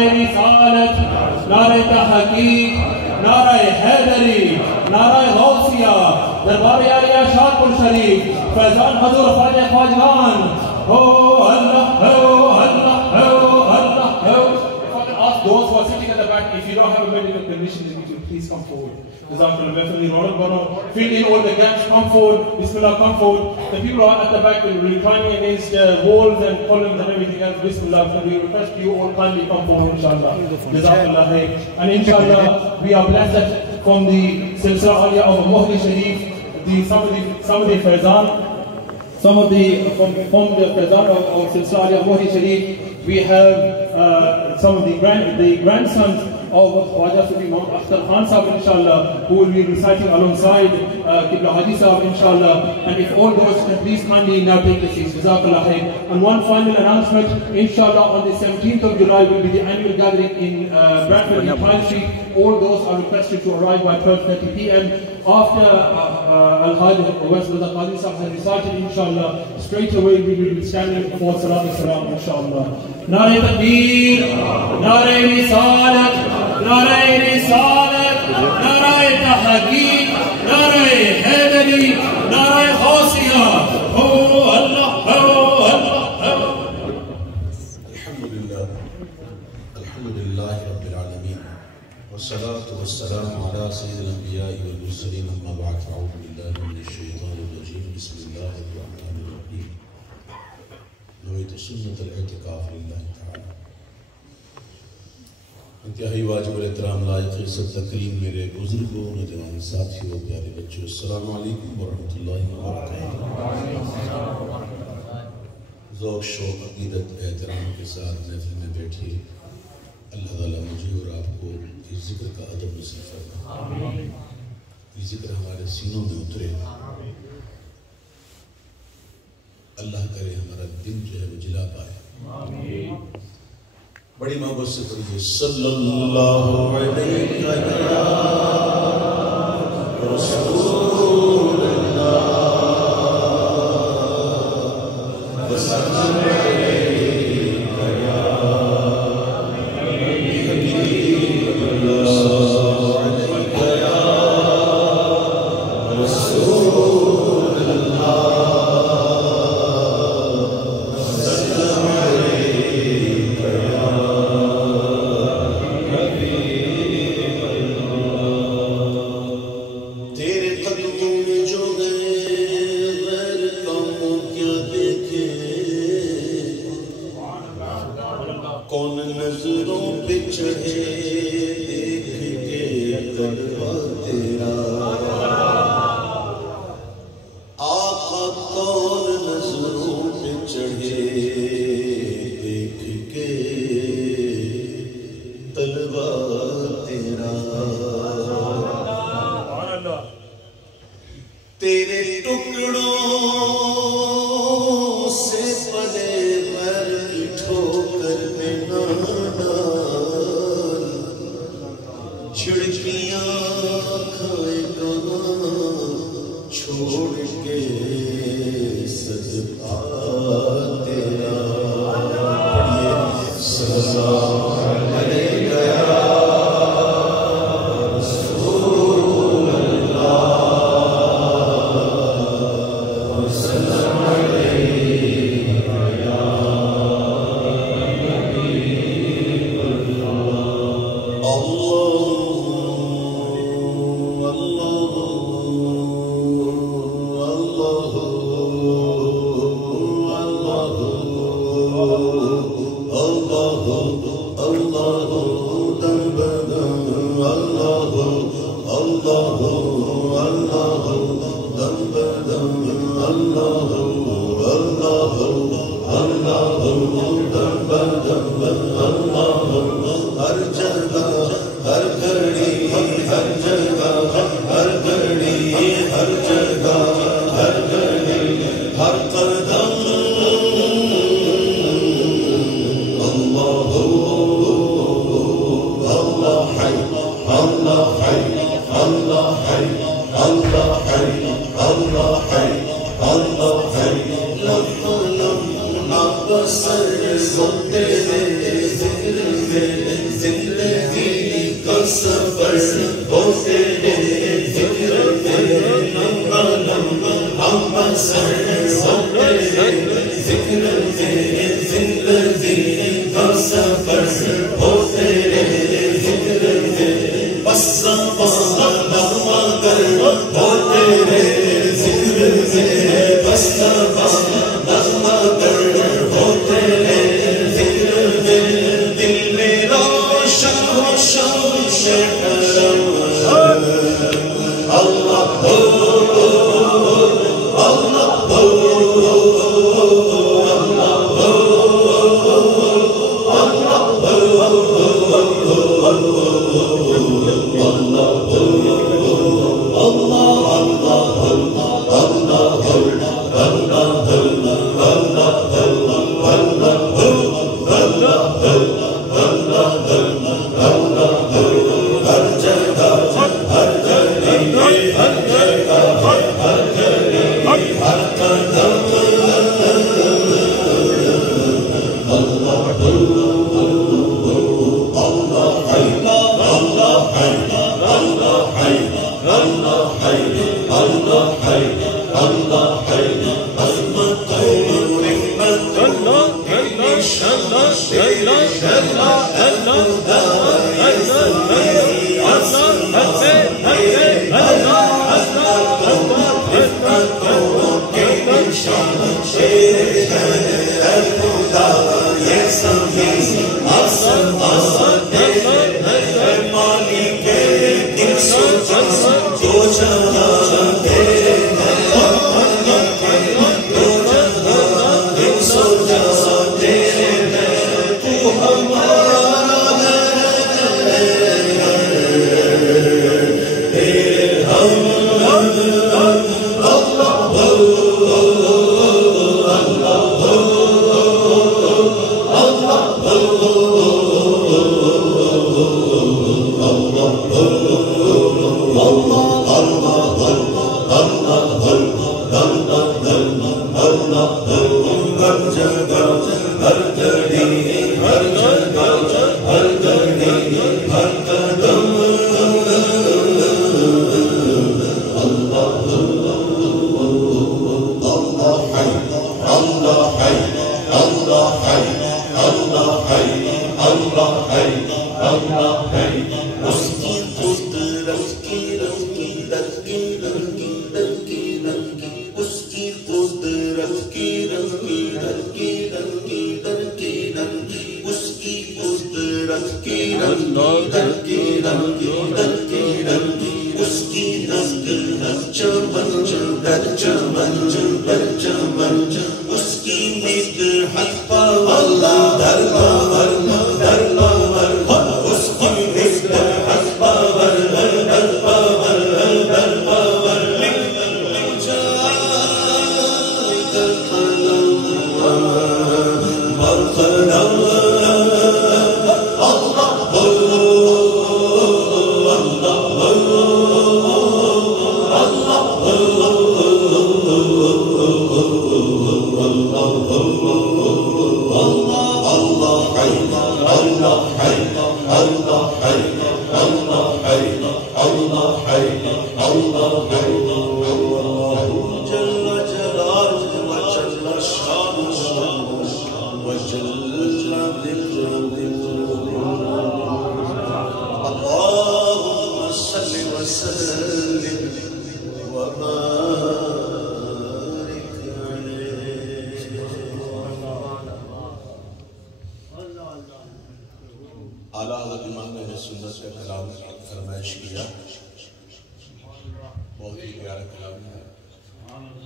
رسالت، نعرہ تحقیق، نعرہ حیدری، نعرہ غوثیہ، دربار عالیہ شادپور شریف، فیضان حضور خواجہ خواجگان، ہو اللہ ہو اللہ ہو اللہ ہو. If I can ask those who are sitting at the back, if you don't have a medical condition, then you please come forward. Fill in all the gaps, come forward, Bismillah, come forward. The people are at the back, they're reclining against walls and columns and everything else, Bismillah. So we request you all kindly come forward, inshallah. And inshallah, we are blessed that from the Silsila Aliyah of Mohli Sharif, some of the Faizan, from the Faizan of Silsila Aliyah of Mohli Sharif, we have some of the grandsons of Khwaja Sufi Muhammad Akhtar Khan Sahib, inshallah, who will be reciting alongside Qibla Haji Sahib, inshallah. And if all those can please kindly now take the seats. Jazakallah khair. And one final announcement, inshallah, on the 17th of July will be the annual gathering in Bradford in Pine Street. All those are requested to arrive by 12:30 p.m. After Al-Hajj West Rida Qadi Sahib has recited, inshallah, straight away we will be standing for Salat al-Salam, inshallah. Nare Takbir, Nare Risalat, Nare Risalat, Nare Tahaqeeq, Nare Haydari, Nare Ghawsiyah. Oh Allah, oh Allah, oh. Alhamdulillah, Alhamdulillah Rabbil Alameen. Wassalatu wassalamu ala Sayyidil Anbiya'i wal Mursaleen, amma ba'd, fa'udhu billahi minash shaitanir rajeem. Bismillahir Rahmanir Rahim. نویت سنت الاعتکاف للہ تعالی. انتہائی واجب الاحترام لائق عزت تکریم میرے بزرگوں، نوجوان ساتھیوں، پیارے بچوں، السلام علیکم ورحمۃ اللہ وبرکاتہ. ذوق شوق عقیدت احترام کے ساتھ محفل میں بیٹھے اللہ تعالیٰ مجھے اور آپ کو اس ذکر کا ادب نصیب فرمائے. یہ ذکر ہمارے سینوں میں اترے. اللہ کرے ہمارا دل جو ہے وہ جلا پائے. بڑی محبت سے پڑھیے صلی اللہ علیہ رسول اللہ وسلم سر سوتے ذکر میں سفر ہوتے ہیں ذکر تیرے لمبا لمبا ہم سفر ہوتے ہیں ذکر تیرے زندگی کا سفر ہوتے ہیں ذکر تیرے بس بابا نغمہ گر ہوتے ہیں ذکر تیرے بس بابا نغمہ گر ہوتے ہیں ذکر تیرے دل میرا شم شم شم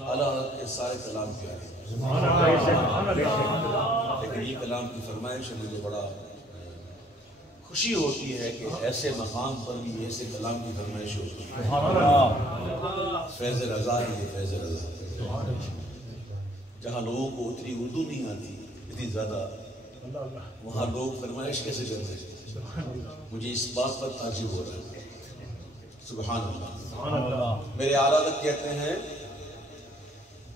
اللہ لیکن یہ کلام کی فرمائش سے مجھے بڑا خوشی ہوتی ہے کہ ایسے مقام پر بھی ایسے کلام کی فرمائش ہوتی ہے. فیض رضا ہے، یہ فیض رضا جہاں لوگوں کو اتنی اردو نہیں آتی اتنی زیادہ، وہاں لوگ فرمائش کیسے کرتے ہیں؟ مجھے اس بات پر تعجب ہو رہا ہے. سبحان اللہ. میرے اعلیٰ حضرت کہتے ہیں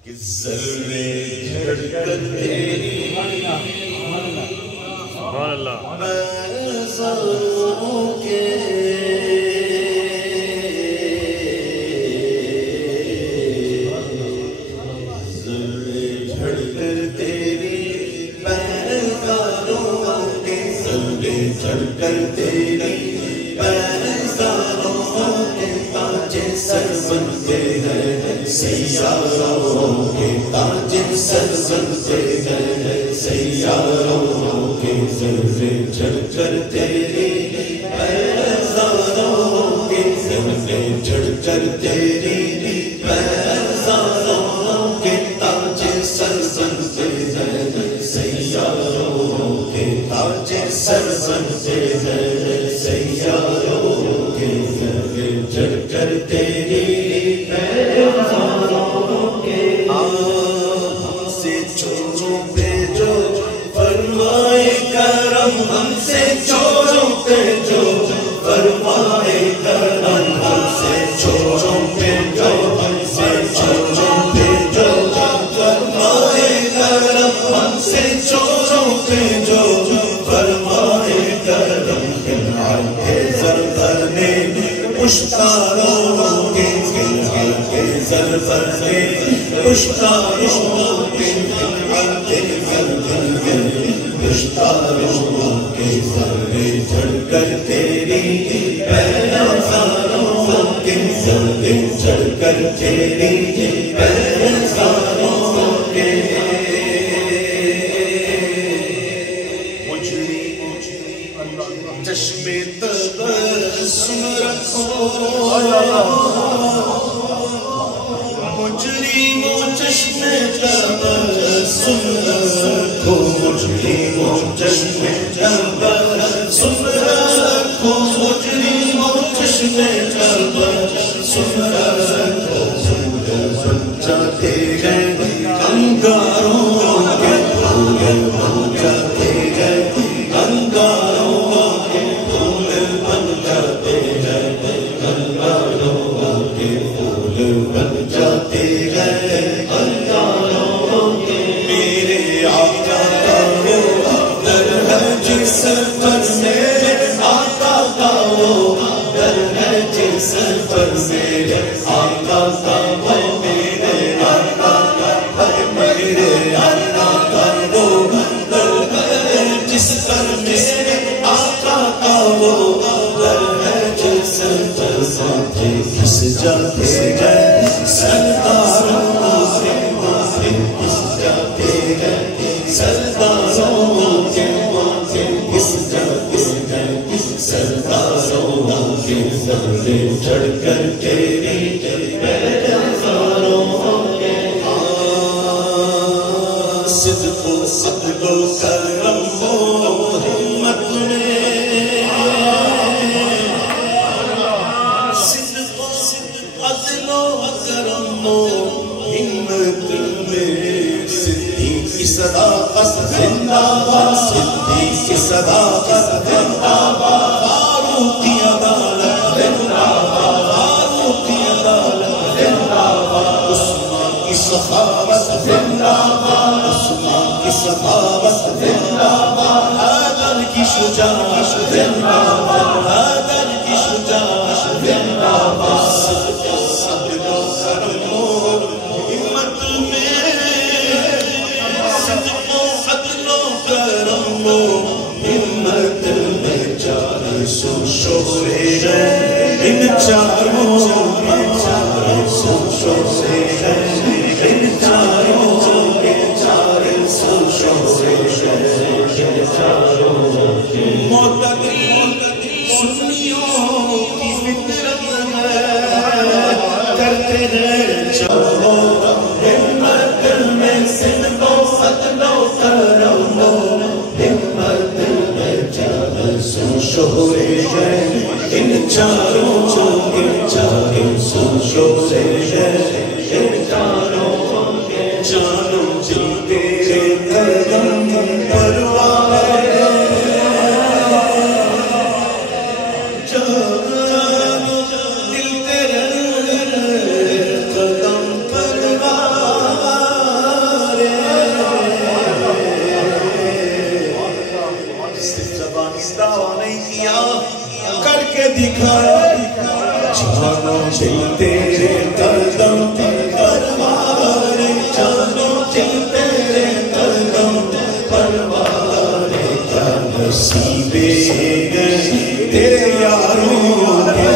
کہ ذرے دھڑکن تیری میں ذروں کے سرداروں کے تاج سر بنتے ہیں سیاروں کے تاج سر بنتے ہیں سیاروں کے ذرے جھڑ کر تیری پیزاروں کے ذرے جھڑ کر تیری پیزاروں کے تاج سر بنتے ہیں سیاروں کے تاج سر بنتے ہیں سیاروں کے ذرے جھڑ کر تیری پیزاروں کے ہم سے چوروں پہ جو فرمائے کرم ہم سے چوروں پہ جو فرمائے کرم ہم سے چوروں پہ جو ہم سے چوروں پہ جو فرمائے کرم ہم سے چوروں پہ جو فرمائے کرم کے زرزر نے پشتاروں کے زرزر نے پشتاروں کے پشتاروں کے ذرے جھڑ کر تیری پیزاروں کے ذرے جھڑ کر تیری پیزاروں کے چشمے تبسم رکھو مجرموں چشمے تبسم رکھو مجرموں چشمے تبسم رکھو مجرموں چشمے تبسم رکھو بن جاتے ہیں انگاروں کے پھول بن جاتے ہیں انگاروں کے پھول بن جاتے ہیں انگاروں کے پھول بن جاتے ہیں انگاروں کے میرے آقا کا وہ در ہے جس پر میرے آقا کا وہ در ہے جس پر میرے آقا کا وہ میرے آقا کا میرے آقا کا وہ در ہے جس پر میرے آقا کا وہ در ہے جس پر ساتھے کس جاتے ہیں سرداروں سے ماتھے کس جاتے ہیں سرداروں کے ماتھے کس جاتے ہیں سرداروں کے ذرے جھڑ کر تیری پیزاروں کے صدق و کرم و ہمت میں صدق و عدل و کرم و ہمت میں صدیق کی صداقت زندہ باد صدیق کی صداقت زندہ باد فاروقی عدالت زندہ باد فاروقی عدالت زندہ باد عثمان کی سخاوت زندہ باد عثمان کی سخاوت زندہ باد حیدر کی شجاعت زندہ باد حیدر کی شجاعت زندہ باد صدق و کرم و ہمت میں صدق و عدل و کرم و ہمت میں چار سو شعرے ہیں ان چاروں میں چار سو شعرے ہیں ان چاروں کے چار سو شعرے ہیں ان چاروں کے معتدل سنیوں کی فطرت ہے کرتے ہیں چاروں ہمت میں صدق و عدل و کرم و ہمت میں چار سو شعرے ہیں ان چاروں کے چار سو شعرے ہیں ان چاروں کے جانو دل تیرے قدم پرواہ جانو دل تیرے قدم پرواہ صرف زبان دعویٰ نہیں کیا کر کے دکھایا جانو دل تیرے قدم پروار جانو دل تیرے قدم پروار کیا نصیبے تیرے یاروں کے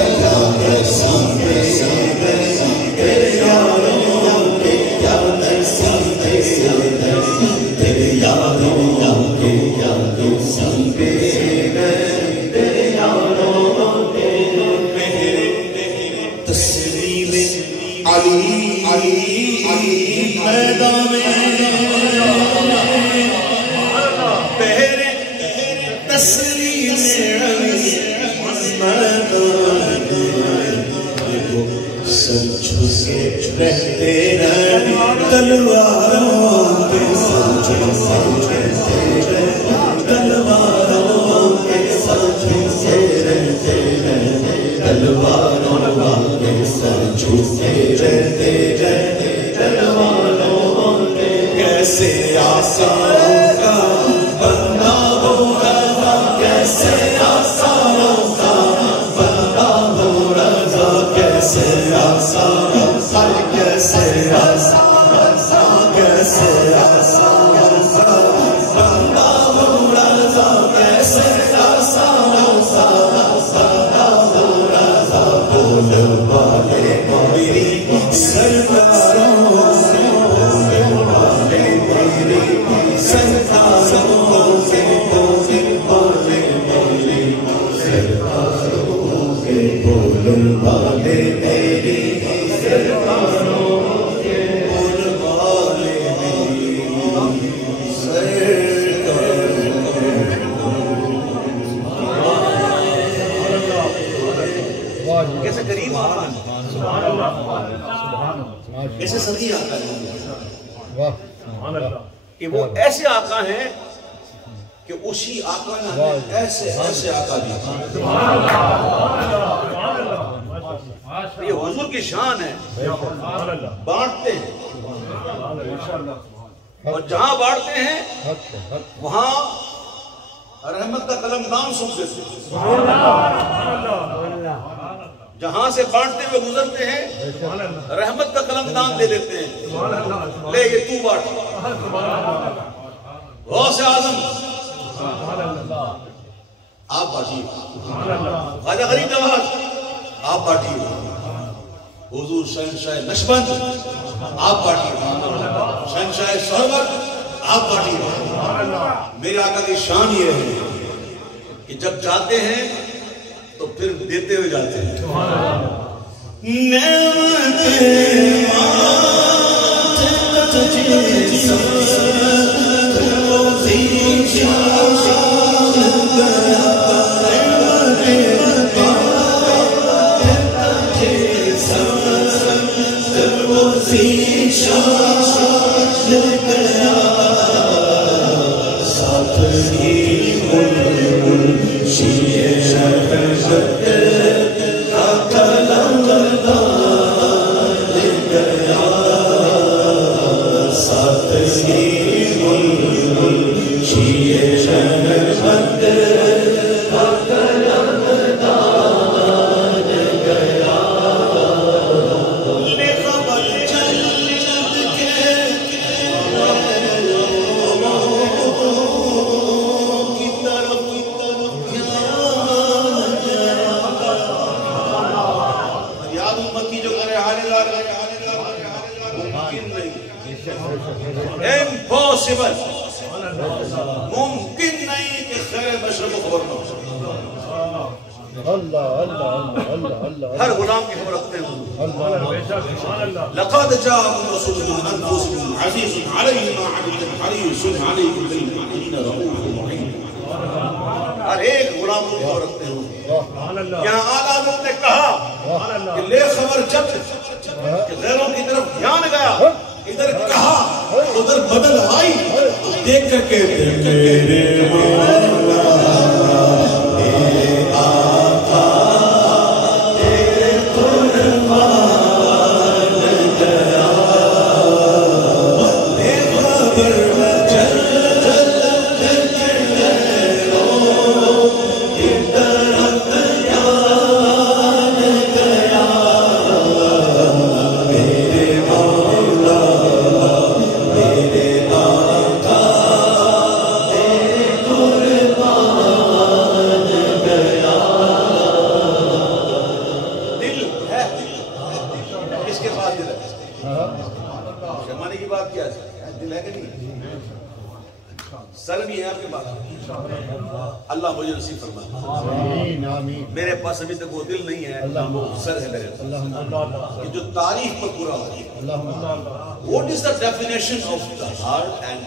میدان میں پہرے تسلیم سر جھکے رہتے ہیں تلواروں کے سر جھکے رہتے ہیں تلواروں کے سر جھکے رہتے ہیں تلواروں کے سر جھکے رہتے ہیں تلواروں کے کیسے آسانوں کا بندہ ہو رضا کیسے آسانوں کا بندہ ہو رضا کیسے آسان کیسے آسان کیسے آسان بندہ ہو رضا کیسے آسان بندہ ہو رضا بول والے میری سرکاروں سے بولے والے میری سرکاروں سے بولے والے میری سرکاروں کے بولے والے میری سرکاروں کے بولے والے میری سرکاروں کیسے کریم آقا ہے کیسے صدی آقا ہے کہ وہ ایسے آقا ہیں کہ اسی آقا نے ہمیں ایسے ایسے آقا دی یہ حضور کی شان ہے بانٹتے ہیں اور جہاں بانٹتے ہیں وہاں رحمت کا قلمدان سونپ دیتے ہیں جہاں سے بانٹتے ہوئے گزرتے ہیں رحمت کا قلمدان دے دیتے ہیں لے یہ تو بانٹ غوث اعظم آپ بانٹیے خواجہ غریب نواز آپ بانٹیے حضور شہنشاہ نقشبند آپ بانٹیے شہنشاہ سہرور آپ بانٹیے میرے آقا کی شان یہ ہے کہ جب جاتے ہیں تو پھر دیتے ہوئے جاتے ہیں ممکن نہیں کہ خیر مشرق کو خبر نہ ہو ہر غلام کی خبر رکھتے ہیں لقد جاءكم رسول من انفسكم عزيز عليه ما عنتم حريص عليكم بالمؤمنين رؤوف رحيم ہر ایک غلام کی خبر رکھتے ہیں یہاں اعلیٰ حضرت نے کہا کہ لے خبر جب کہ غیروں کی طرف دھیان گیا ادھر کہا ادھر بدل آئی دیکھ کر کے میرے مولا میرے آقا تیرے قربان گیا لے خبر جل جل کے غیروں کی طرف دھیان گیا میرے مولا میرے آقا تیرے قربان گیا دل ہے کس کے پاس دل ہے شرمانے کی بات کیا ہے دل ہے کہ نہیں سر بھی ہے آپ کے پاس؟ اللہ مجھے نصیب فرمائے. میرے پاس ابھی تک وہ دل نہیں ہے، وہ سر ہے میرے پاس کہ جو تاریخ پر پورا ہو. What is the definition of the heart and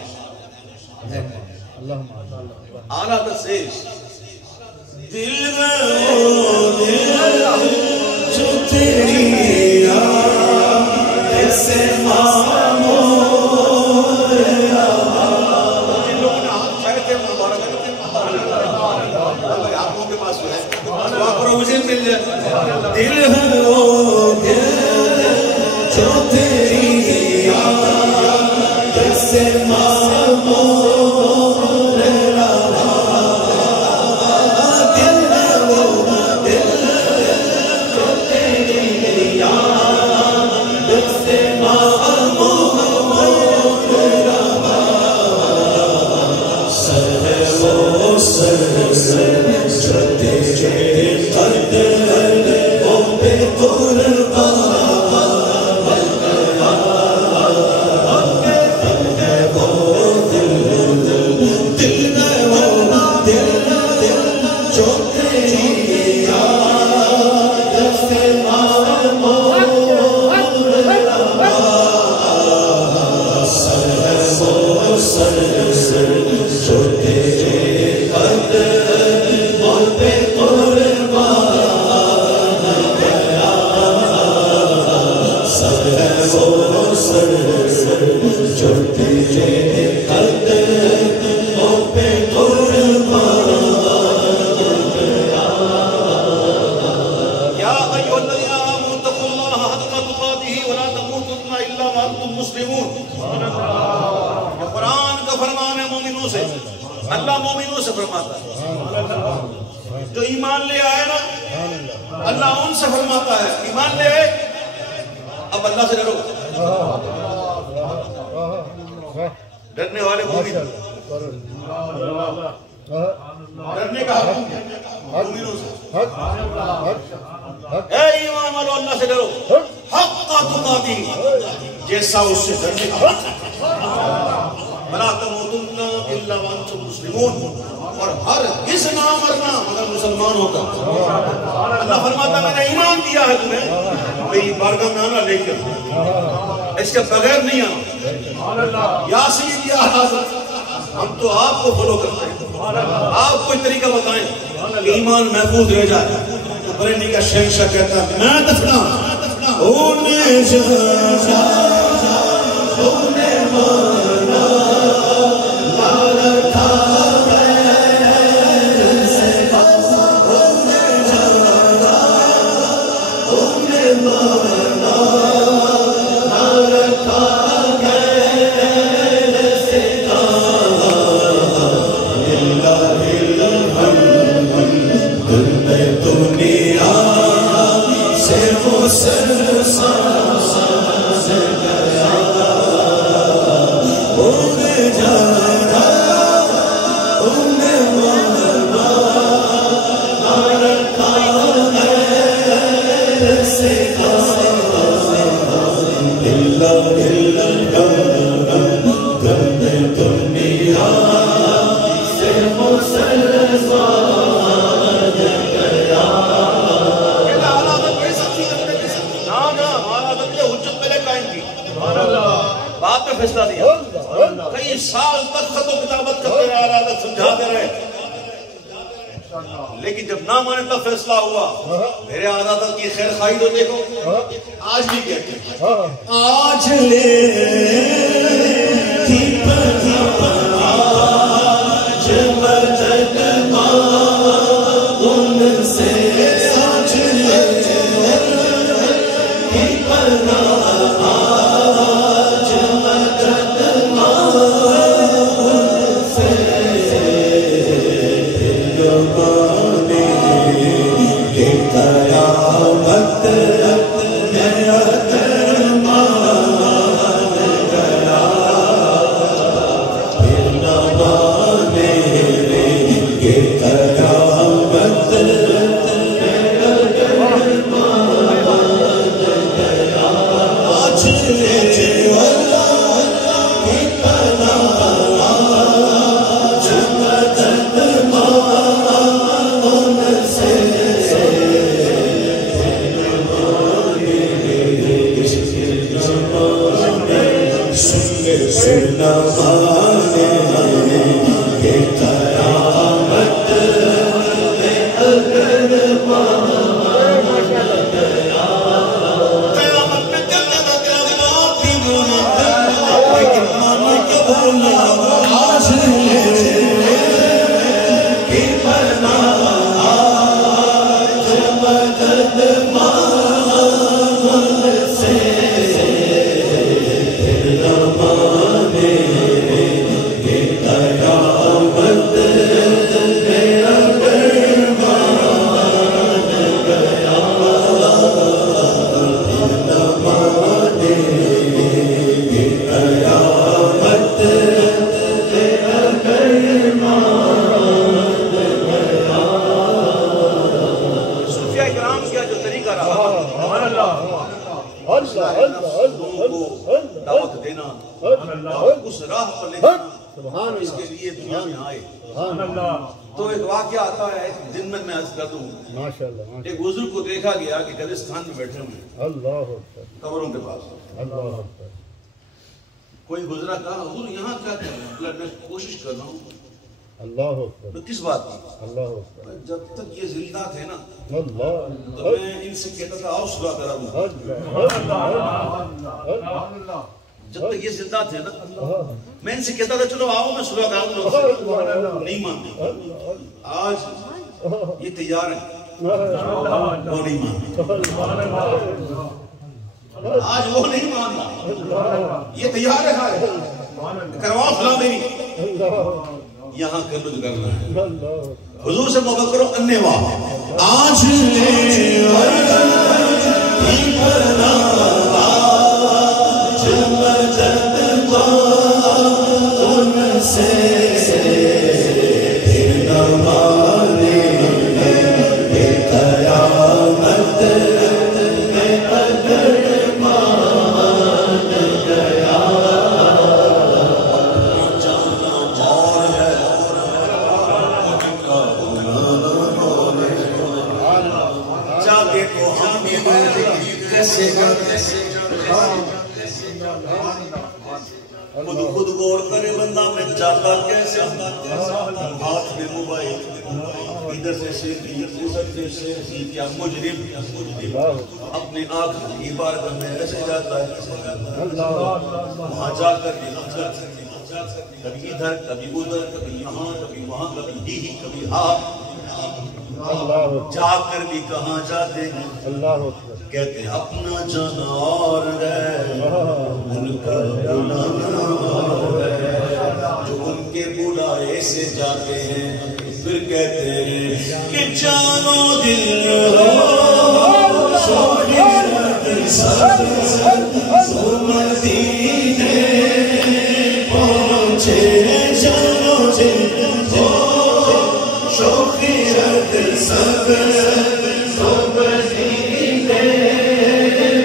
head? Allah says, دل جو تیری یاد سے مجھے مل جائے دل ہو جو تیری یاد سے معمور رہا. دل ہو دل جو تیری یاد سے معمور رہا. سر وہ سر جو تیرے قدموں پہ قربان ہے وہ دل جو تیری یاد سے معمور رہا. سر وہ سر جو تیرے قدموں پہ اللہ مومنوں سے فرماتا ہے جو ایمان لے آئے نا، اللہ ان سے فرماتا ہے ایمان لے آئے اب اللہ سے ڈرو. ڈرنے والے مومن، ڈرنے کا حکم مومنوں سے. اے ایمان والو اللہ سے ڈرو حق تقاتی، جیسا اس سے ڈرنے کا حق ہے. وَلَا تَمُوتُنَّ إِلَّا وَأَنْتُمْ مُسْلِمُونَ، اور ہر کس نہ مرنا مگر مسلمان ہوگا. اللہ فرماتا میں نے ایمان دیا ہے تمہیں، میری بارگاہ میں آنا لے کے اس کے بغیر نہیں آنا. یا سید یا حضرت، ہم تو آپ کو فالو کرتے ہیں، آپ کوئی طریقہ بتائیں کہ ایمان محفوظ رہ جائے. تو بریلی کا شہنشاہ کہتا ہے میں دفنا ہونے جا ہونے مانا فیصلہ دیا. کئی سال تک خط و کتابت کرتے رہے، عدالت سمجھاتے رہے، لیکن جب نہ مانے تب فیصلہ ہوا. میرے عدالت کی خیر خواہی تو دیکھو، آج بھی کہتے ہیں آج لے دعوت دینا اور اس راہ پر لے جانا، اس کے لیے دنیا میں آئے. تو ایک واقعہ آتا ہے جن میں عرض کر دوں. ایک بزرگ کو دیکھا گیا کہ قبرستان میں بیٹھے ہوئے قبروں کے پاس. کوئی گزرا کہا حضور یہاں کیا کر رہے ہیں؟ میں کوشش کر رہا ہوں. کس بات کی؟ جب تک یہ زندہ تھے نا تو میں ان سے کہتا تھا آؤ صلح کرا دوں. جب تک یہ زندہ تھے نا میں ان سے کہتا تھا چلو آؤ میں صلح کرا دوں. نہیں مانتے. آج یہ تیار ہیں وہ نہیں مانتے. آج وہ نہیں مانتا یہ تیار ہے کرواؤ صلح میری. یہاں کرنا جو کرنا ہے. حضور سے موقع کرو انیوا آج خود غور کرے بندہ میں جاتا کیسے. ہاتھ میں موبائل ادھر سے شیر کیا مجرم اپنی آنکھ کی بارگاہ میں ایسے جاتا ہے. وہاں جا کر کبھی ادھر کبھی ادھر کبھی یہاں کبھی وہاں کبھی ہی کبھی ہاں. جا کر بھی کہاں جاتے ہیں کہتے ہیں اپنا جانا اور ہے ان کا بلانا اور ہے. جو ان کے بلائے سے جاتے ہیں پھر کہتے ہیں کہ جانو دل ہو شوق سب مدینے پہنچے. جانو دل ہو شوق سب مدینے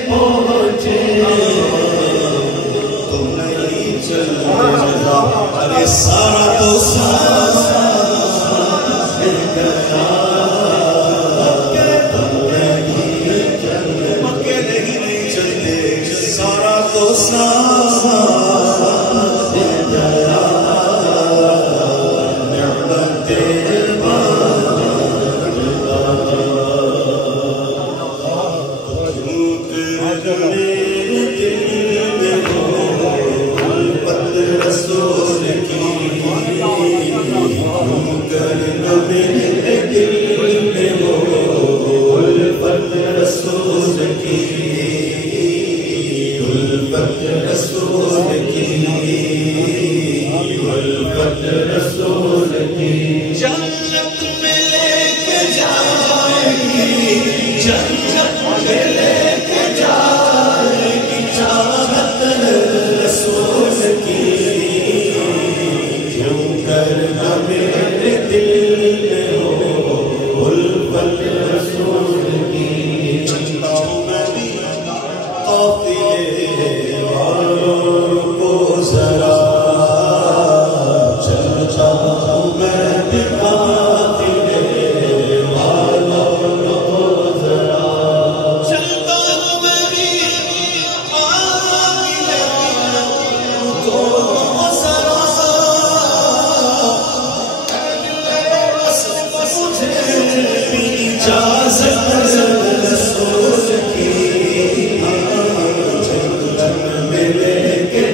پہنچے. تم نہیں چلے ارے سارا تو سارا مکے نہیں چلتے سارا تو سارا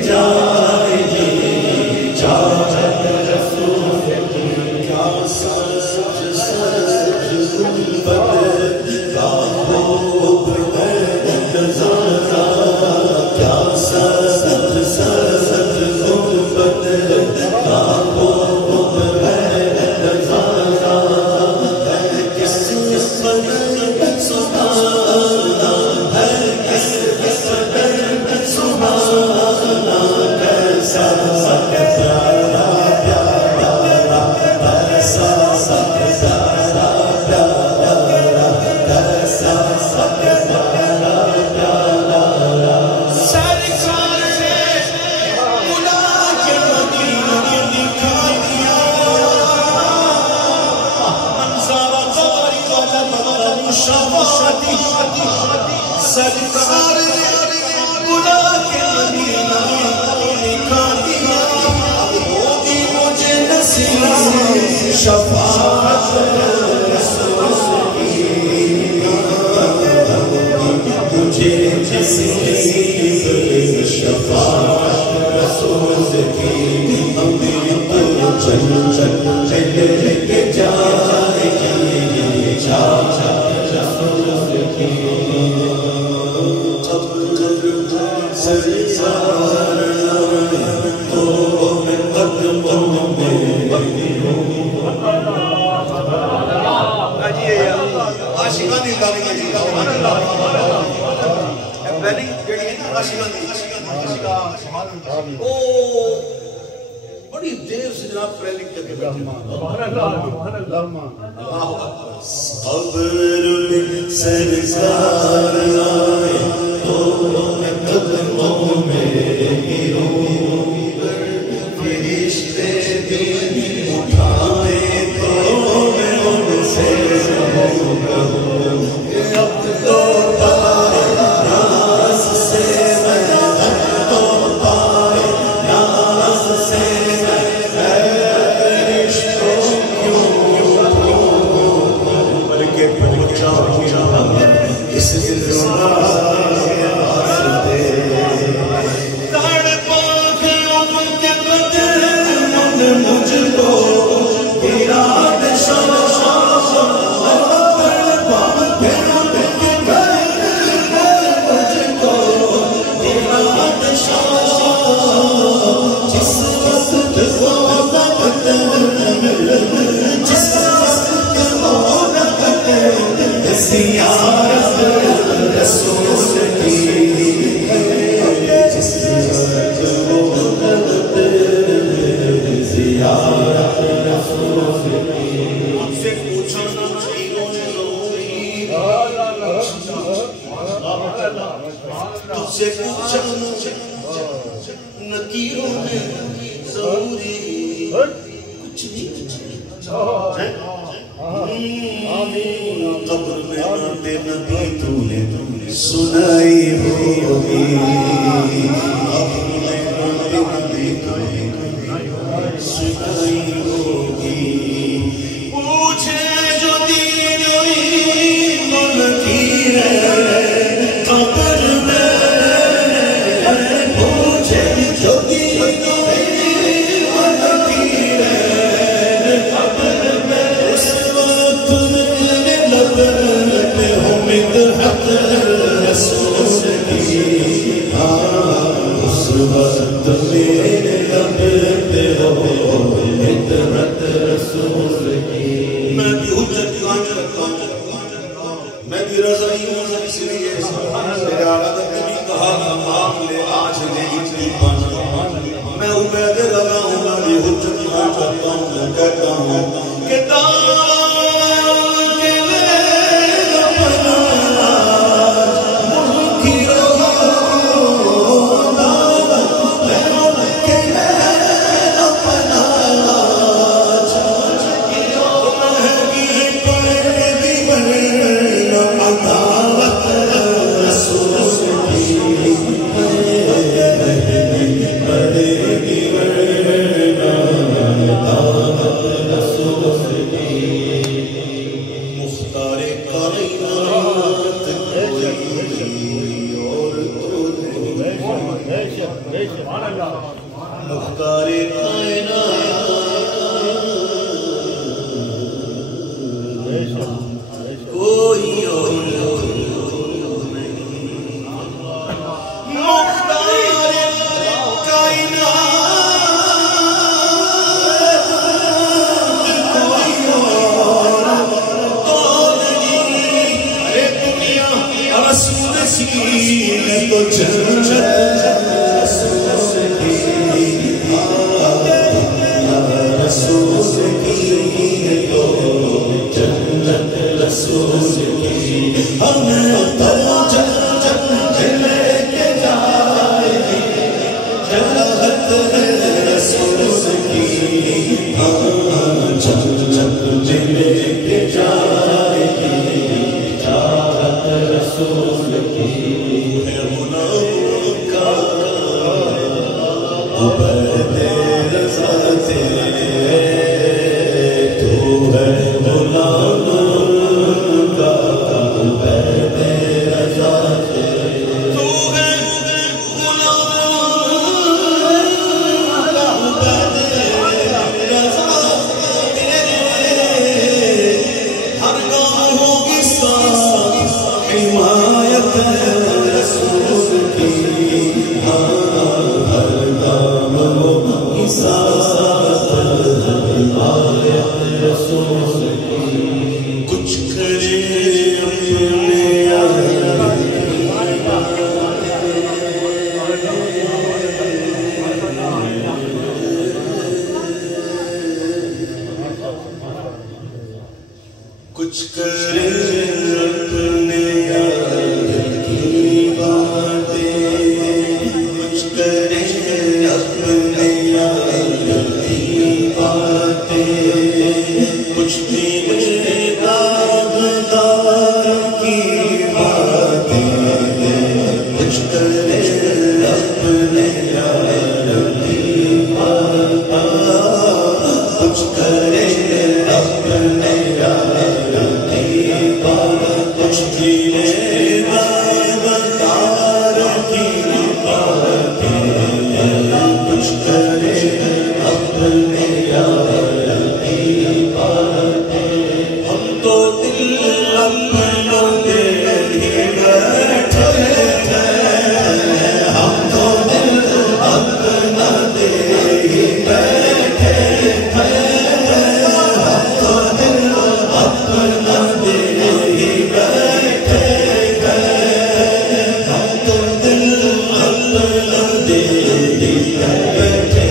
جائے سرکار بلا کے مدینہ دکھا دیا ہوگی مجھے نصیب شفاعت رسول کی مجھے نصیب شفاعت رسول کی امیر چل چل چل کے جائے گی رسول کی سرکار تو میں قدموں میں عاشقان دی گل کی پہلی جڑی عاشقان دی او بڑی دیر سے جناب پہلی کر کے بیٹھے اللہ اکبر قبر میں سرکار آئے تو میں قدموں میں گروں فرشتے دل اٹھائے تو میں ان سے کہوں اب تو پائے ناز سے میں اب تو پائے ناز سے میں رشتوں کیوں بلکہ پہنچا اس دلوار مجھ کو اراد جس وقت زیارت رسول کی جس زیارت رسول کی ہم سے پوچھا نبیوں نے ضروری تجھ سے پوچھا نبیوں نے ضروری کچھ نہیں قبر میں نعت نبی تو نے سنائی ہوگی قبر میں نعت نبی تو نے سنائی ہوگی پوچھے جو دین و ایمان کی ہے قبر میں پوچھے جو دین و ایمان کی ہے قبر میں اس وقت میرے لب پہ ہو مدحت رسول کی اس وقت میرے لب پہ ہو مدحت رسول کی میں بھی حجت قائم رکھتا ہوں میں بھی رضائی ہوں اس لیے میرے آقا نے بھی کہا مام لے آج لے اتنی پانا میں عبید رضا ہوں میں بھی حجت قائم کرتا ہوں میں کہتا ہوں کہ مختار کائنات کوئی اور نہیں مختار کائنات کوئی اور تو نہیں ارے دنیا رسول سینے تو جنت رسول کی تو جنت رسول کی ہمیں تو جنت لے کے جائے گی جنت رسول کی جنت لے کے جائے گی رسول کی ہے غلاموں کا عبید رضا تیرے تو ہے غلاموں کا عبید رضا تیرے تو ہے غلاموں کا عبید رضا تیرے ہر گاہ ہوگی ساتھ حمایت رسول کی ہر گام ہوگی ساتھ حمایت رسول کی کچھ کرے اپنے کچھ کرے اپنے یار کی باتیں کچھ کرے اپنے یار کی باتیں کچھ دن داغدار کی باتیں کچھ کرے اپنے یار کی باتیں کچھ کرے اپنے یار کچھ دھیرے داغدار کی باتیں کچھ کرے اپنے یار کی باتیں ہم تو دل اپنا دے ہی بیٹھے تھے ہم تو دل اپنا دے ہی بیٹھے تھے ہم تو دل اپنا دے ہی بیٹھے تھے ہم تو دل اپنا دے ہی بیٹھے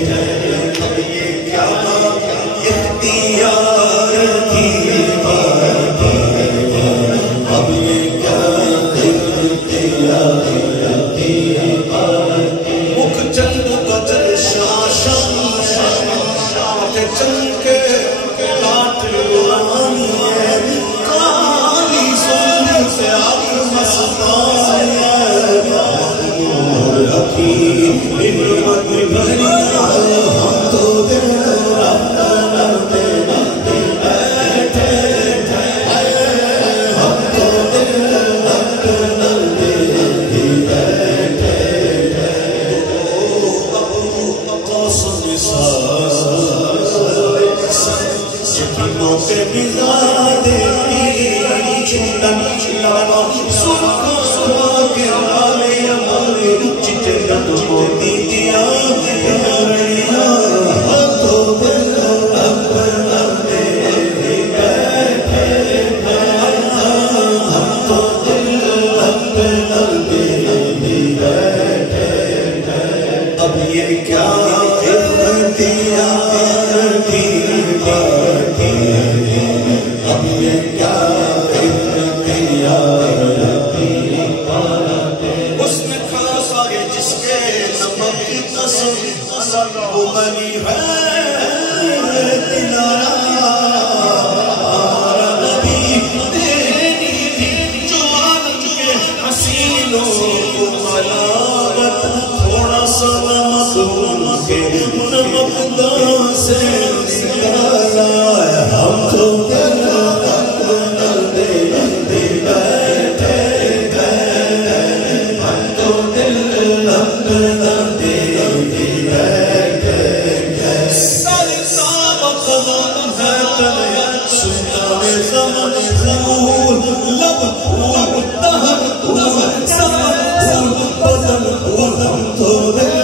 تھے اب یہ کیا اختیار کی بات ہے اب یہ کیا اختیار کی بات ہے مکھ چند کو چل شاشم کے چند کے لاٹ رانی ہے کالی سونے سے آپ مسکایا رکھی ہمت بھری ہم تو دل اپنا دے بیٹھے تھے ہم تو دل اپنا دے بیٹھے تھے قسم یقینوں پہ مزادے چھوٹن چلانا سرخا کے آلے ہمارے چٹرن موتی دیا رڑیاں تو دل اپنا دے بیٹھے ہم تو دل اپنا دے بیٹھے اب یہ کیا اختیار کی بات ہے اب یہ کیا اختیار کی بات ہے اس میں خاص آگے جس کے نمک کی قسم وہ بنی ہے دلارا نبی دینی تھی جو عالم کے حسینوں کو ملامت تھوڑا سا نمک ان کے نمکدان سے نکالا ہم تو دل اپنا دے بیٹھے تھے ہم تو دل اپنا دے بیٹھے تھے سارے کام خزان ہے تنیا سلطان زمن پھول لب پھول دہر پھول سمن پھول بدن پھول ہم تو دل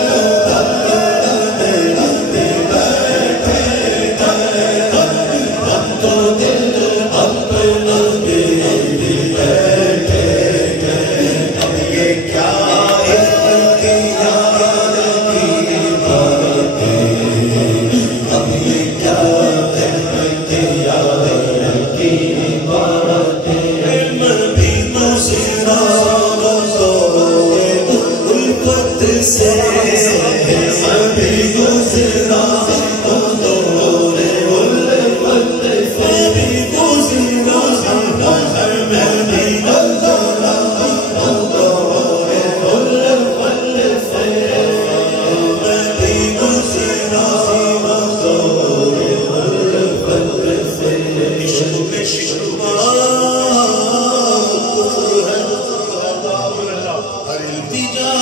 کی جا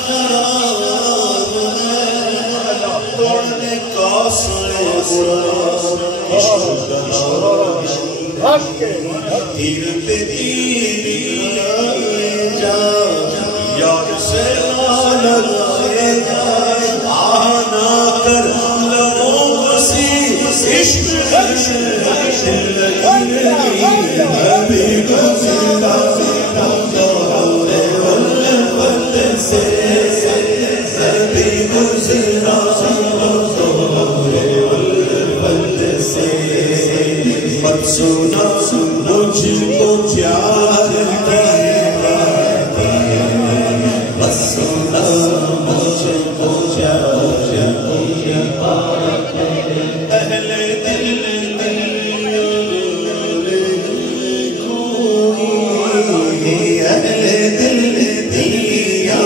حرام ہے توڑنے کا سنے تیر پہ تیر آئے جا یاد سے لگائے جائے آنا کر لبوں سی عشق دل لگی ابھی گزرا دورے والبل سے ابھی گزرا دورے والبل سے مت سنا مجھ کو پیار کی بس سنا مجھ کو پیار اہل دل کوئی اہل دل دیا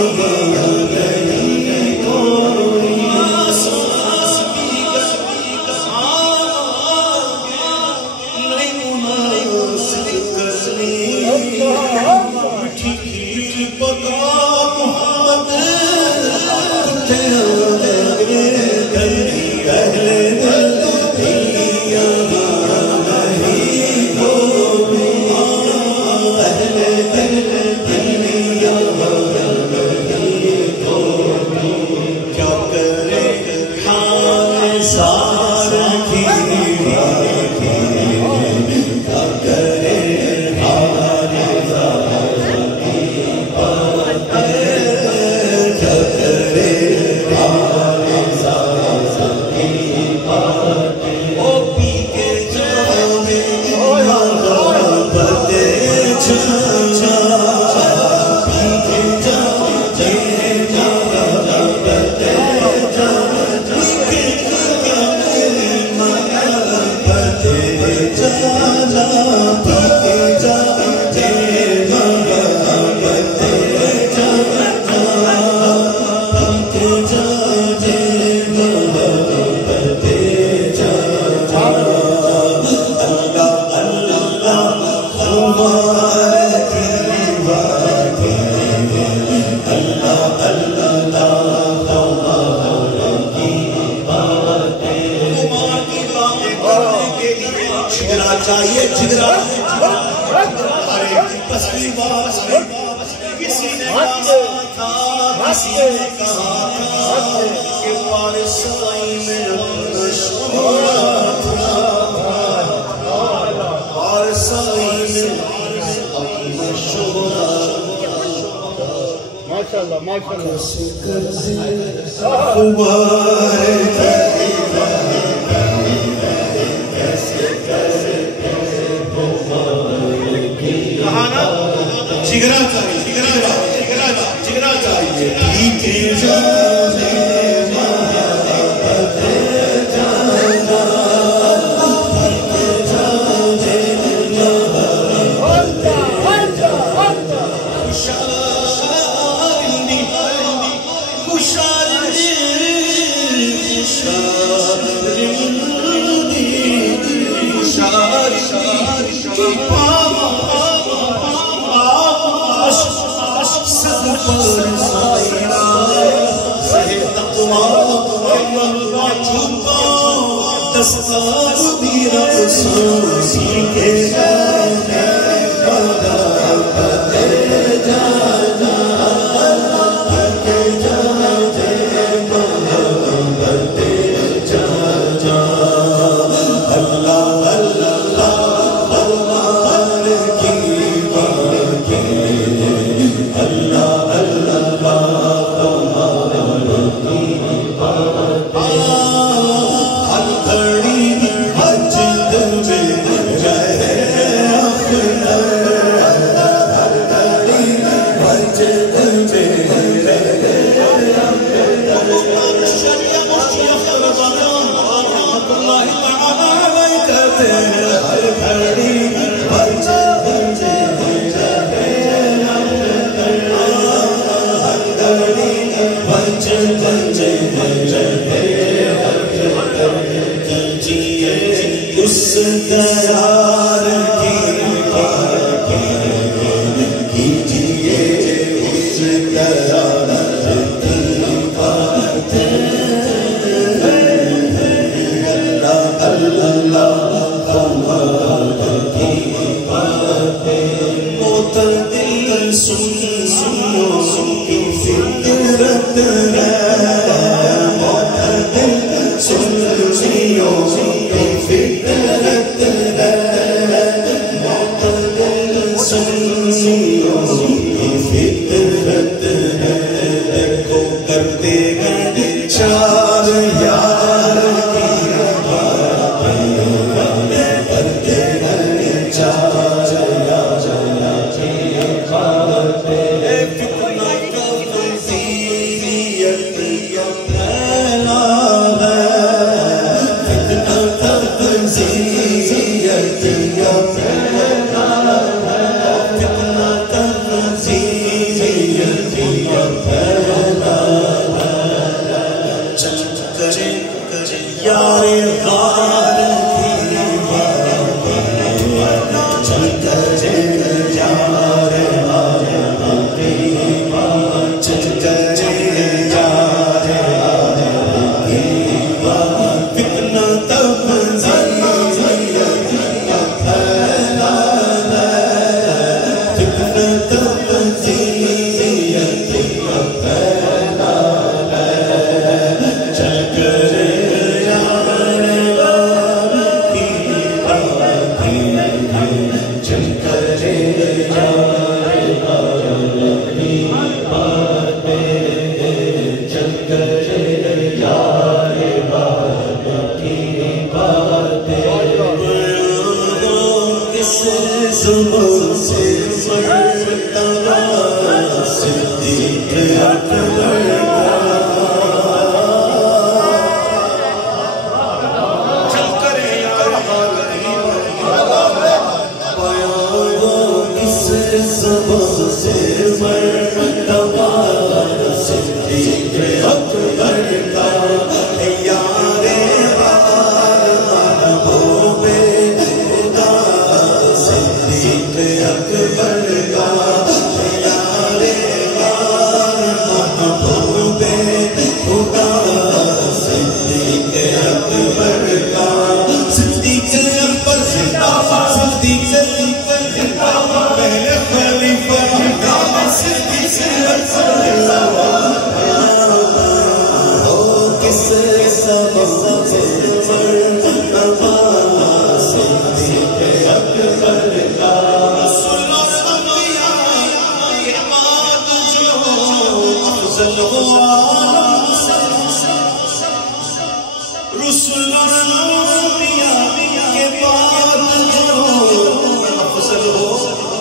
چاہیے جگرا پسلی بات کسی نے کہا تھا کسی نے کہا تھا کہ پارسائی میں مشہور تھا پارسائی میں مشہور ماشاءاللہ ماشاءاللہ جگرا چاہیے جگرا چاہیے ٹھیک جانے دستار میرا سوسی کے جانے بداتے جانا بداتے جانا اللہ اللہ اللہ کی بات اللہ اللہ اس دیار کی کیجئے اس دیار سنوں کی فطرت ہے معتدل سنیوں کی فطرت ہے معتدل سنیوں کی فطرت ہے دیکھو کرتے ہیں چار یار کی باتیں کرتے ہیں چار یار کی باتیں فتنہ کا تنزیت پھیلا ہے فتنہ کا تنزیت پھیلا ہے فتنہ کا تنزیت پھیلا یار غار کی باتیں چل کرے یار غار کی بات چل کرے یار غار کی بات فتنہ تنزیت پھیلا ہے فتنہ تنزیت پھیلا ہے چل کرے زبان سے مرتبہ صدیق اکبر چل کرے یار کس زبان سے مرتبہ صدیق اکبر کا یار اکبر کا یار غار محبوب خدا صدیق اکبر کا صدیق اکبر صدیق اکبر پہلے خلیفہ صدیق اکبر کس سبب سے مرتبہ صدیق اکبر کا رسول الانبیاء کے بعد جو افضل ہو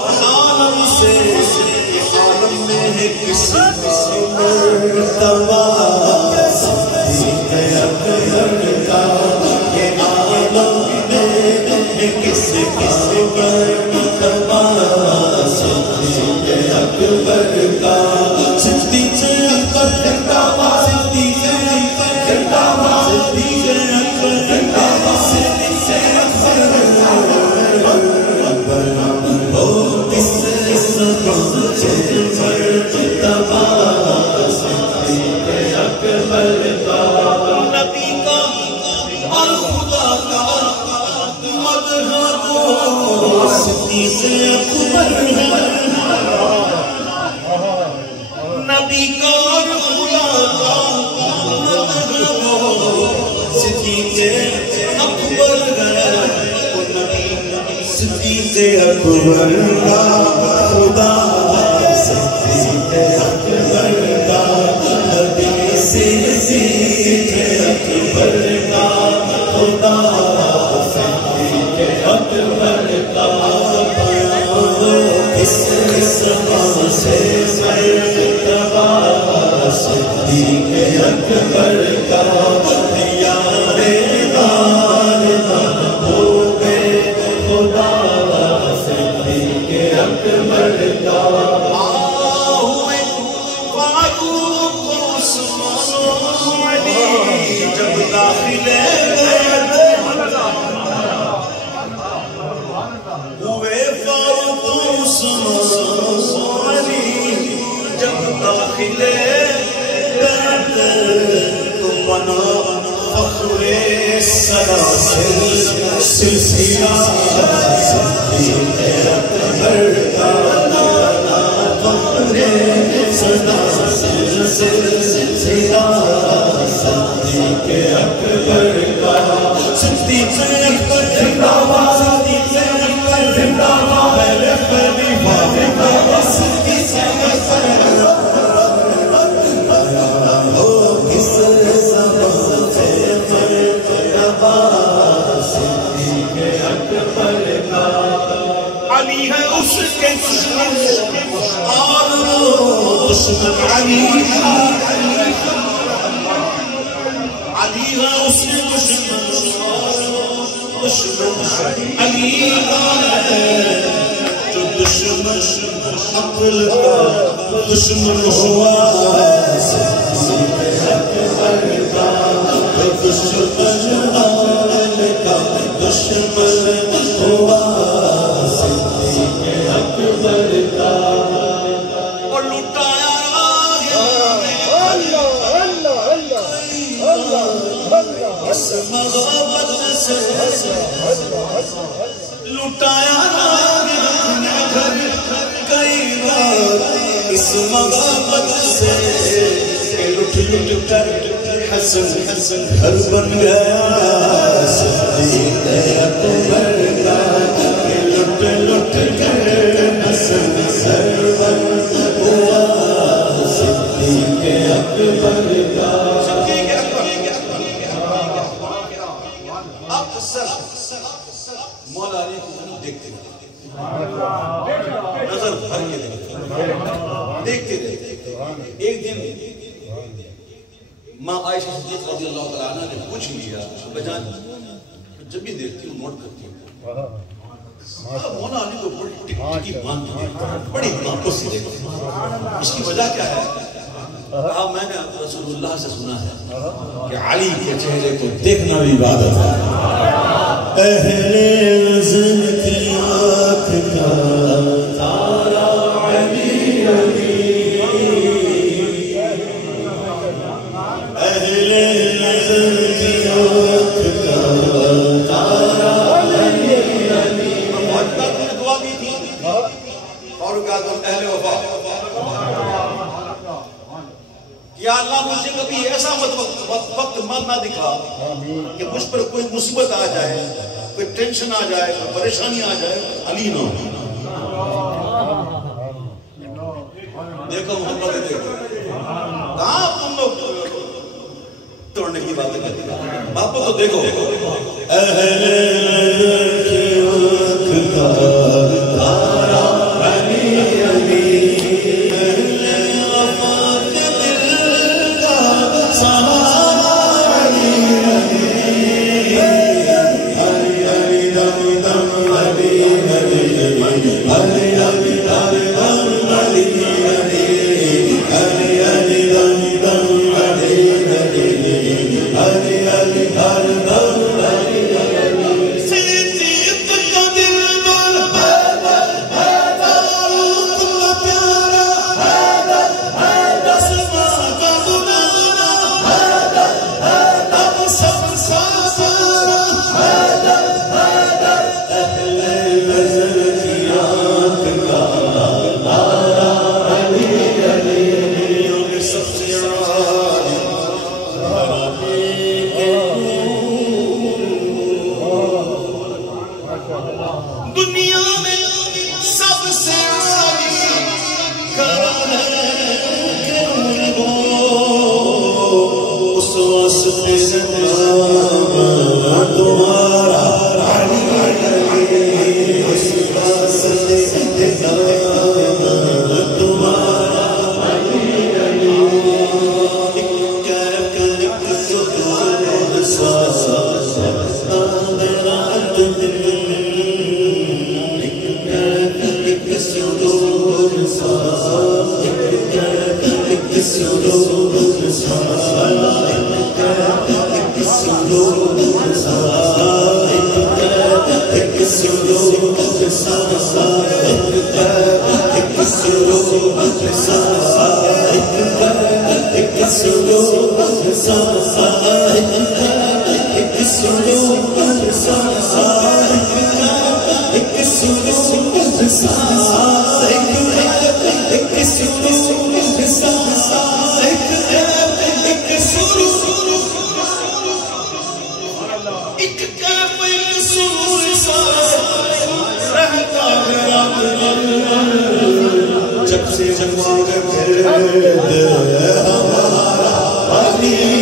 عالم سے عالم میں ہے کس مرتبہ صدیق اکبر کا یہ عالم میں ہے کس مرتبہ صدیق اکبر کا صدیق نبی کا اور خدا کا صدیق اکبر صدیق اکبر کا خدا صدیق اکبر کا نبی صدیق اکبر کا خدا صدیق اکبر کا کس سبب سے مرتبہ صدیق اکبر کا یار غار محبوب خدا صدیق اکبر کا ہوئے فاروق عثمان علی جب داخل ہوئے فاروق عثمان علی جب داخل تو بنا فخر سراسر سلسلہ صدیق اکبر کا صدا سیدھا صدیق اکبر کا صدیق اکبر زندہ باد صدیق اکبر زندہ باد میرے خلیفہ زندہ باد صدیق اکبر ہو کس سبب سے مرتبہ صدیق اکبر کا علی ہے اس کے دشمن اور دشمن علی علی ہے اس کے دشمن دشمن علی ہے جو دشمن عقل کا دشمن ہوا صدیق اکبر کا دشمن عقل کا دشمن ہوا صدیق اکبر کا اور لٹایا اس مغابت سے لٹایا گھر کئی بار اس مغابت سے لٹ لٹ کر حسن گھر بن گیا صدیق اکبر کا لٹ لٹ کر حسن گھر بن ہوا صدیق اکبر کا مولا علی کو دیکھتے نظر بھر کے دیکھتے رہتے ایک دن ماں عائشہ صدیقہ رضی اللہ تعالیٰ عنہ نے پوچھ لیا بجان جب بھی دیکھتی ہوں نوٹ کرتی ہوں مولا علی کو بڑی ٹکی مانتی ہے بڑی محبت سے دیکھتی ہے اس کی وجہ کیا ہے میں نے رسول اللہ سے سنا ہے کہ علی کے چہرے کو دیکھنا بھی عبادت ہے اہل نظر کی آنکھ کا تارا علی علی اہل نظر کی آنکھ کا تارا علی علی بہت بات میں دعا دی تھی اور کہا تم اہل وفا یا اللہ مجھے کبھی ایسا وقت نہ دکھا کہ مجھ پر کوئی مصیبت آ جائے کوئی ٹینشن آ جائے کوئی پریشانی آ جائے علی نہ ہو دیکھو محمد دیکھو کہاں تم لوگ توڑنے کی باتیں کرتے ہیں باپو تو دیکھو اہل کی آنکھ کا تارا علی علی چلواوے پھر ہمارا علی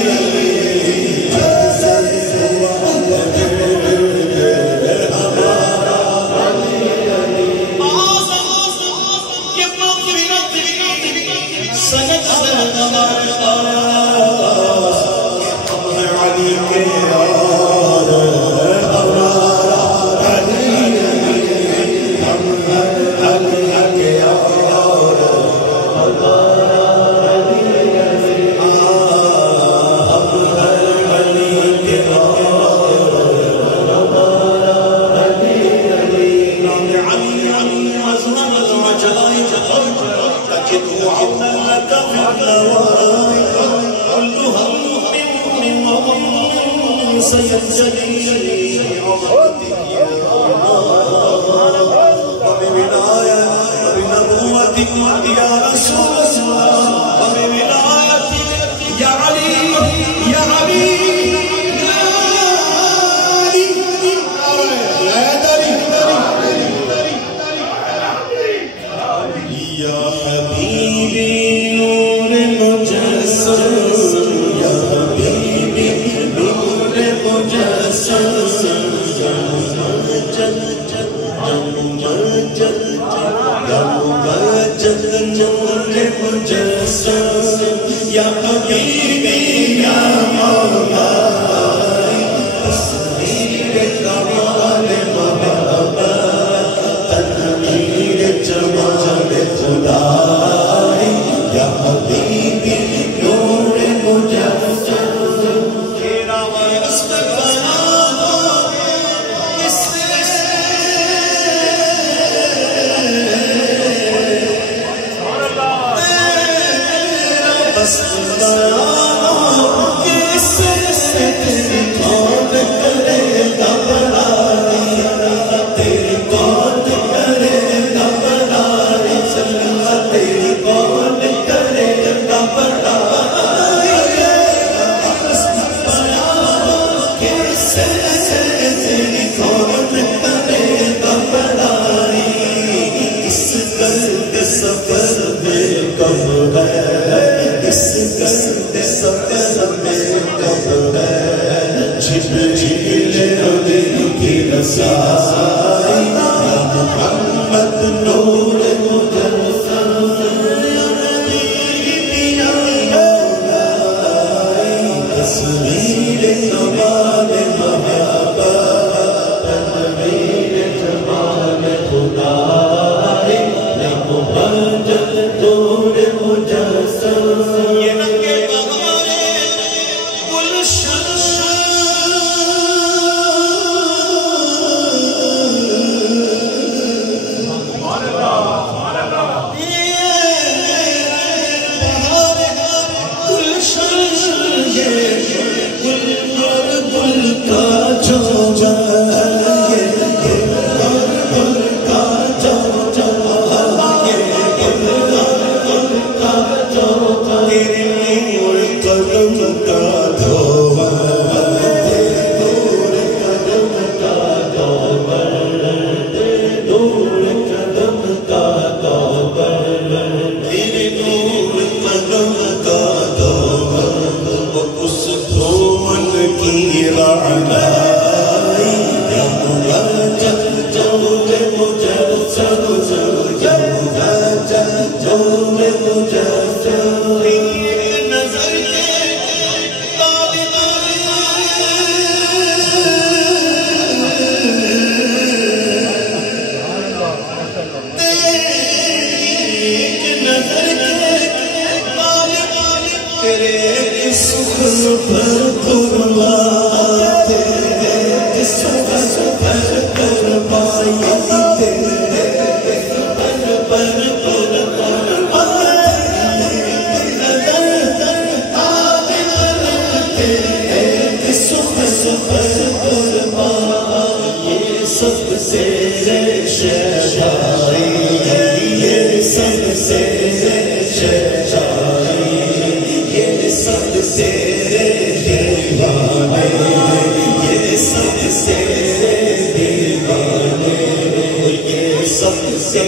سب سے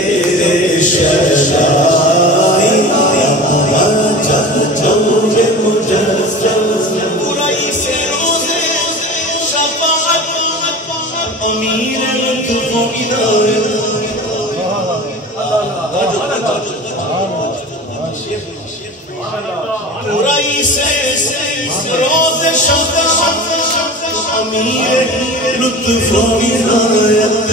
شہنشاہ برائی سے روز شب امیر لطف و عنایت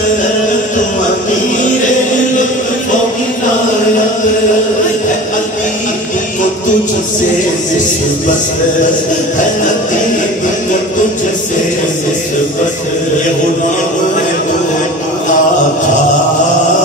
تو امیر لطف و عنایت ہے عتیق کو تجھ سے نسبت ہے عتیق کو تجھ سے نسبت یہ غلام ہے وہ آقائی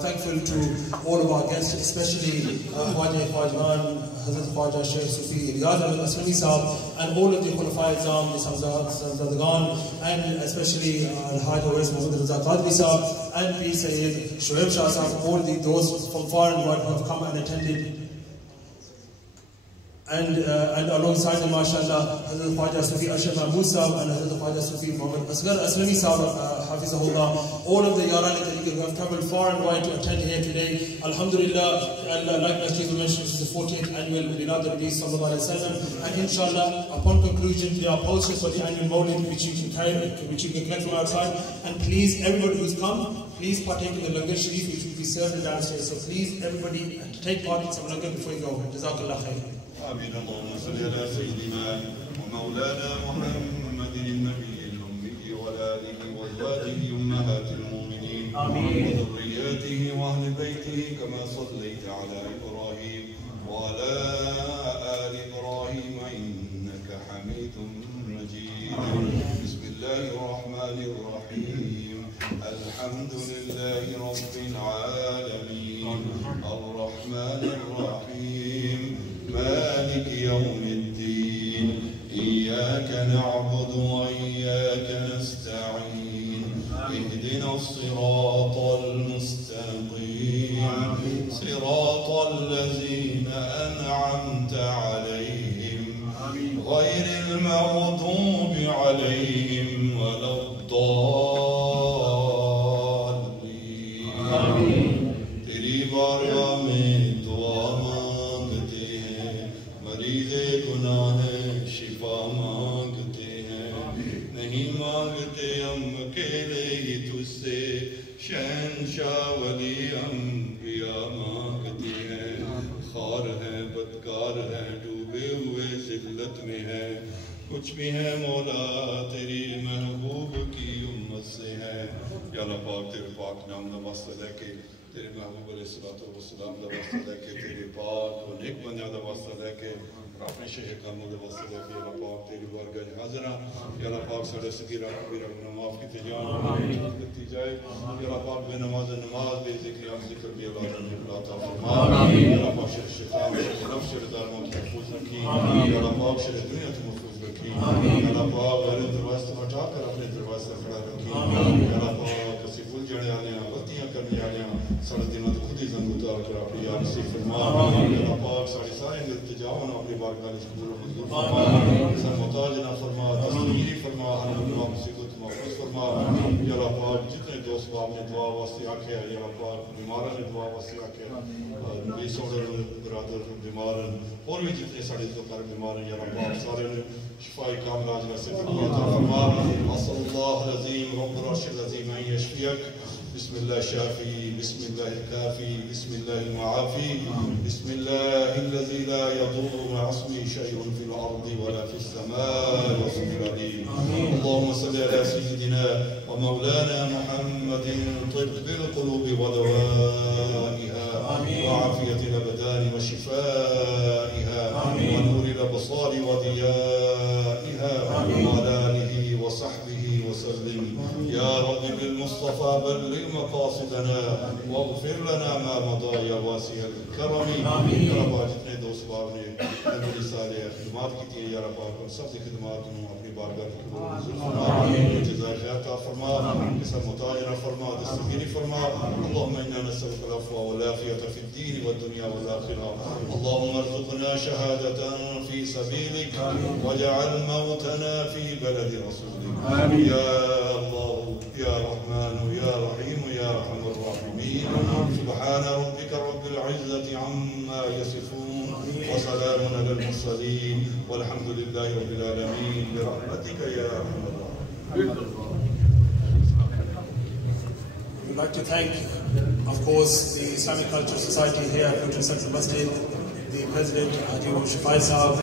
thankful to all of our guests, especially Khwaja Khwajan, Hazrat Khwaja Sheikh Sufi Riyaz Ahmed Aslami Sahab, and all of the Khulafa Izam, the Samzadagan, and especially Al-Hajj Awais Muhammad Raza Qadri Sahab, and P. Sayyid Shoaib Shah Sahab, all those from far and wide who have come and attended. And alongside them, mashallah, Hazrat Khwaja Sufi Ashraf Mahmood Sahab and Hazrat Khwaja Sufi Muhammad Asghar Aslami Sahab, Hafizahullah, all of the Yaran who have traveled far and wide to attend here today. Alhamdulillah, like Masjid mentioned, this is the 14th annual Milad al-Nabi sallallahu alayhi wa sallam. And inshallah, upon conclusion, there are posters for the annual Mawlid which you can carry, which you can collect from outside. And please, everybody who's come, please partake in the Langar Sharif which will be served downstairs. So please, everybody, take part in some Langar before you go. Jazakallah khair. آمين. اللهم صل على سيدنا ومولانا محمد النبي الأمي وعلى آله وأزواجه أمهات المؤمنين وذرياته وأهل بيته كما صليت على إبراهيم وعلى آل إبراهيم إنك حميد مجيد. بسم الله الرحمن الرحيم. الحمد لله رب العالمين الرحمن الرحيم مالك يوم الدين إياك نعبد وإياك نستعين اهدنا الصراط المستقيم صراط الذين أنعمت عليهم غير المغضوب عليهم ولا الضالين. تیری بارگاہ میں دعا مانگتے ہیں، مریض گناہ شفا مانگتے ہیں، نہیں مانگتے ہم اکیلے ہی تجھ سے، شہنشاہ ولی انبیاء مانگتے ہیں، خوار ہیں بدکار ہیں ڈوبے ہوئے ذلت میں ہیں، کچھ بھی ہیں مولا تیری محبوب کی امت سے ہیں. یا اللہ پاک تیرے پاک نام کا واسطہ لے کے، تیرے محبوب علیہ السلام کا واسطہ لے کے، تیرے پاک و نیک بندیاں کا واسطہ لے کے، اپنے شیخ کاموں کا واسطہ لے کے، یا اللہ پاک تیری بارگاہ حاضر ہیں. یا اللہ پاک سارے صغیرہ کبیرہ گناہ معاف کیتے جائیں، کرتی جائے. یا اللہ پاک بے نماز نماز، بے ذکر ذکر بھی اللہ تعالیٰ عطا فرما. یا اللہ پاک شیخ شفا شیخ نفس شیخ دارمان محفوظ رکھی. یا اللہ پاک شیخ دنیا تو محفوظ رکھی. یا اللہ پاک غیر دروازے سے ہٹا کر اپنے دروازے سے کھڑا رکھی. یا اللہ پاک کسی بھول جانے والے ہیں، غلطیاں کرنے والے ہیں، سارے دنوں تو خود ہی زنگ اتار کر اپنی یاد سے فرما. یا اللہ پاک سارے التجاؤں اپنی بارگاہ میں قبول و منظور فرما. سر محتاج نہ فرما، دستگیری فرما، ہر مقام مصیبت محفوظ فرما. یا اللہ پاک جتنے دوست باپ نے دعا واسطے آکھے، یا اللہ پاک بیماروں نے دعا واسطے آکھے، نبی سوڑر برادر بیمارن اور بھی جتنے ساڑھے تو کر بیمار ہیں، یا اللہ پاک سارے نے شفائی کاملاج واسطے عطا فرما. اصل اللہ العظیم رب العرش العظیم ان یشفیک. بسم الله الشافي، بسم الله الكافي، بسم الله المعافي، بسم الله الذي لا يضر مع اسمه شيء في الأرض ولا في السماء وهو العليم. اللهم صل على سيدنا ومولانا محمد طب القلوب ودوائها وعافية الأبدان وشفائها ونور الأبصار وضيائها وعلى آله وصحبه وسلم. يا رب بالمصطفى بلغ مقاصدنا واغفر لنا ما مضى يا واسع الكرم. يا رب جتنے دوست باغ نے نبی صالح خدمات کی تھی، یا رب ان سب کی خدمات کو اپنی بارگاہ میں قبول فرما. جزائے خیر عطا فرما، کسا متاجرہ فرما، دستگیری فرما. اللهم انا نسألك العفو والعافية في الدين والدنيا والآخرة. اللهم ارزقنا شهادة في سبيلك واجعل موتنا في بلد رسولك. يا الله يا رحمن يا رحيم يا ارحم الراحمين. سبحان ربك رب العزة عما يصفون وسلام على المرسلين والحمد لله رب العالمين برحمتك يا ارحم الراحمين. We'd like to thank, of course, the Islamic Cultural Society here at Central Masjid, the President, Haji Shafai Sahab,